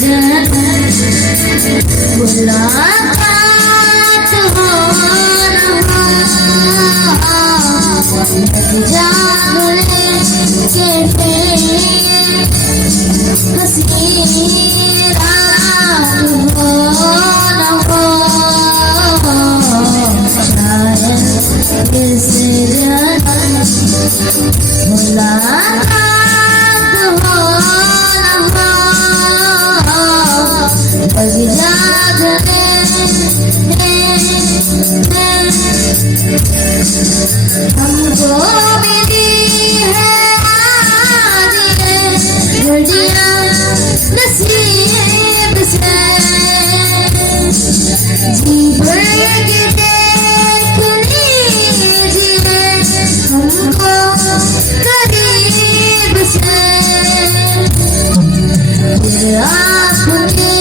जन्नत मुलाकात हो रहा जागने के हंसी रात हो न हो शायद इस जन्नत मुलाकात हो न हो लग जागने हमको मिली है आज ये घड़ियां नसीब से जी भर के देख लीजिए हमको करीब से ये आपके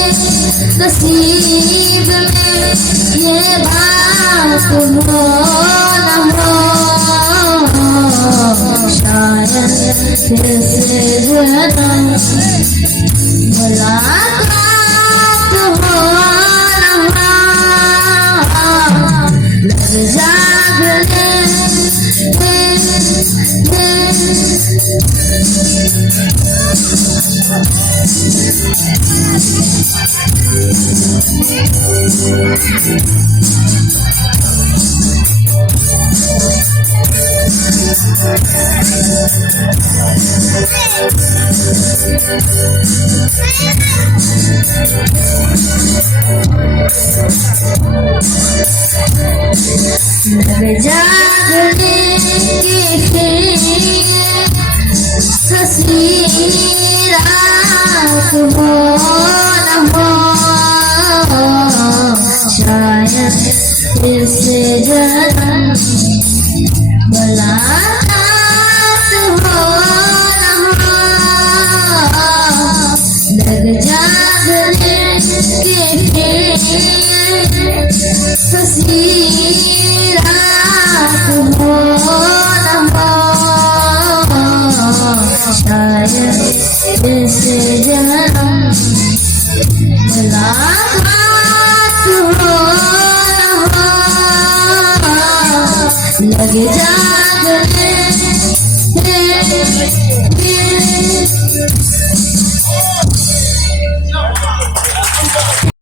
नसीब में ये बात हो न हो शायद फिर से जन्म मुलाकात हो न हो लग जागने लग जागने के हंसी रात हो न हो शायद इस जन्म मुलाकात हो न हो लग जागने के हंसी रात हो न हो शायद इस जन्म मुलाकात हो न हो लग जा